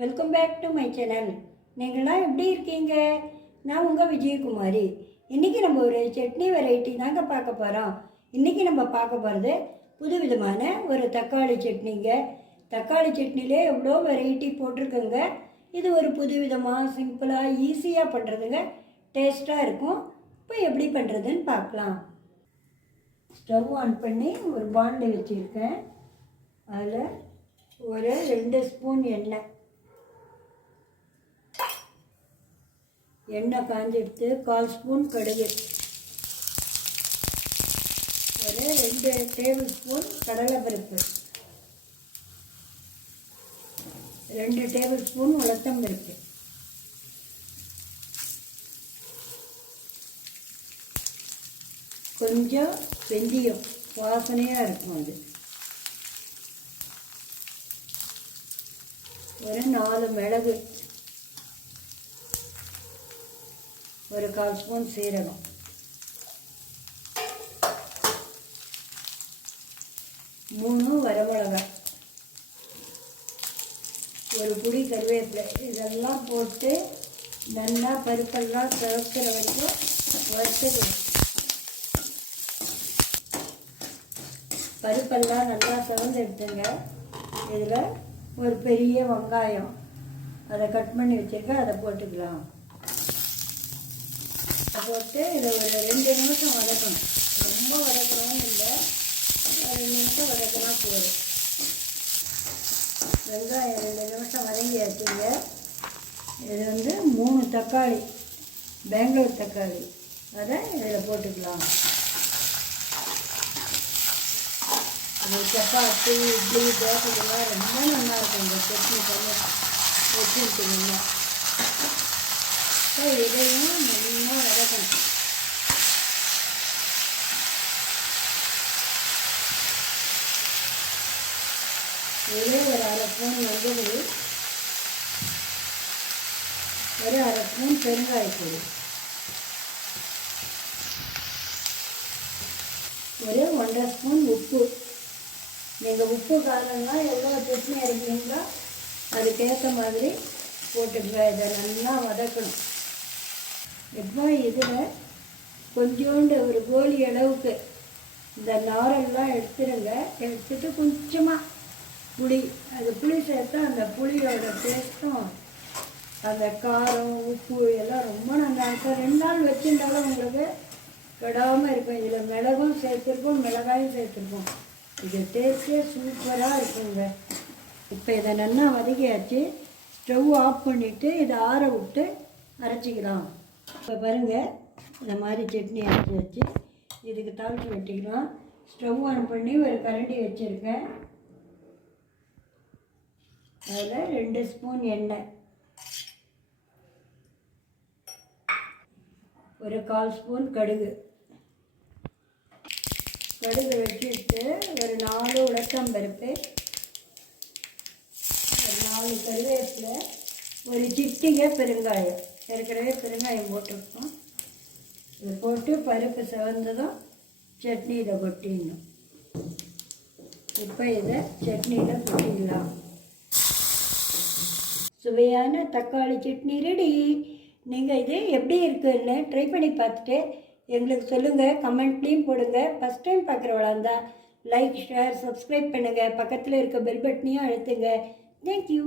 Welcome back to my channel. நீங்களாம் எப்படி இருக்கீங்க? நான் உங்கள் விஜயகுமாரி. இன்றைக்கி நம்ம ஒரு சட்னி வெரைட்டி தாங்க பார்க்க போகிறோம். இன்றைக்கி நம்ம பார்க்க போகிறது புதுவிதமான ஒரு தக்காளி சட்னிங்க. தக்காளி சட்னிலே எவ்வளோ வெரைட்டி போட்டிருக்குங்க. இது ஒரு புதுவிதமாக சிம்பிளாக ஈஸியாக பண்ணுறதுங்க. டேஸ்ட்டாக இருக்கும். இப்போ எப்படி பண்ணுறதுன்னு பார்க்கலாம். ஸ்டவ் ஆன் பண்ணி ஒரு பாண்டில் வச்சுருக்கேன். அதில் ஒரு 2 ஸ்பூன் எண்ணெய் காஞ்சிடுத்து. 1/4 ஸ்பூன் கடுகு, ஒரு 2 டேபிள் ஸ்பூன் கடலைப்பருப்பு, 2 டேபிள் ஸ்பூன் உளுத்தம்பருப்பு, கொஞ்சம் வெந்தயம், வாசனையாக இருக்கும் அது, ஒரு 4 மிளகு, ஒரு 1/4 ஸ்பூன் சீரகம், மூணு வரமிளகாய், ஒரு புடி கருவேப்பிலை. இதெல்லாம் போட்டு நல்லா பருப்பெல்லாம் சிவக்கிற வரைக்கும் வறுத்துக்கணும். பருப்பெல்லாம் நல்லா சிவந்து எடுத்துங்க. இதில் ஒரு பெரிய வெங்காயம் அதை கட் பண்ணி வச்சுருக்கேன், அதை போட்டுக்கலாம். போட்டு இதை ஒரு 2 நிமிஷம் வதக்கணும். ரொம்ப வதக்கணும்னு இல்லை, 2 நிமிஷம் வதக்கினா போதும். வெங்காயம் 2 நிமிஷம் வதங்கியாச்சுங்க. இது 3 தக்காளி, பெங்களூர் தக்காளி, அதை இதில் போட்டுக்கலாம். இது சப்பாத்தி, இட்லி, தோசைக்கெல்லாம் ரொம்ப நல்லா இருக்கும் இந்த சட்னி பண்ணி வச்சுருக்கீங்க. இதையும் நல்லா வதக்கணும். ஒரே ஒரு 1/2 ஸ்பூன் மஞ்சள், ஒரு 1/2 ஸ்பூன் பெருங்காயத்தூள், ஒரு 1/2 ஸ்பூன் உப்பு. நீங்கள் உப்பு காரம்லாம் எவ்வளோ சட்னி அரைக்கிறீங்களோ அதுக்கேற்ற மாதிரி போட்டுக்கலாம். இதை நல்லா வதக்கணும். இப்போ இதில் கொஞ்சோண்டு ஒரு கோலி அளவுக்கு இந்த நாரெல்லாம் எடுத்துருங்க. எடுத்துட்டு கொஞ்சமாக புளி, அது புளி சேர்த்தா அந்த புளியோட டேஸ்ட்டும் அந்த காரம் உப்பு எல்லாம் ரொம்ப நல்லா இருக்கும். 2 நாள் வச்சுருந்தாலும் உங்களுக்கு கெடாமல் இருக்கும். இதில் மிளகும் சேர்த்துருக்கோம், மிளகாயும் சேர்த்துருக்கோம். இது டேஸ்ட்டே சூப்பராக இருக்குங்க. இப்போ இதை நல்லா வதக்கியாச்சு. ஸ்டவ் ஆஃப் பண்ணிவிட்டு இதை ஆற விட்டு அரைச்சிக்கலாம். இப்போ பாருங்கள், இந்த மாதிரி சட்னி அரைச்சி வச்சு இதுக்கு தாளித்து வெட்டிக்கலாம். ஸ்டவ் ஆன் பண்ணி ஒரு கரண்டி வச்சுருக்கேன். அதில் 2 ஸ்பூன் எண்ணெய், ஒரு 1/4 ஸ்பூன் கடுகு வச்சுட்டு ஒரு 4 உளுத்தம்பருப்பு, ஒரு 4 கருவேப்பிலை, ஒரு சிட்டிகை பெருங்காயம். ஏற்கனவே பெருங்காயம் போட்டிருக்கோம். இதை போட்டு பருப்பு சிவந்ததும் சட்னியில் கொட்டிடணும். இப்போ இதை சட்னியில் கொட்டிடலாம். சுவையான தக்காளி சட்னி ரெடி. நீங்கள் இது எப்படி இருக்குன்னு ட்ரை பண்ணி பார்த்துட்டு எங்களுக்கு சொல்லுங்கள், கமெண்ட்லேயும் போடுங்க. ஃபஸ்ட் டைம் பார்க்குறவளா இருந்தால் லைக், ஷேர், சப்ஸ்கிரைப் பண்ணுங்கள். பக்கத்தில் இருக்க பெல் பட்டனையும் அழுத்துங்க. தேங்க்யூ.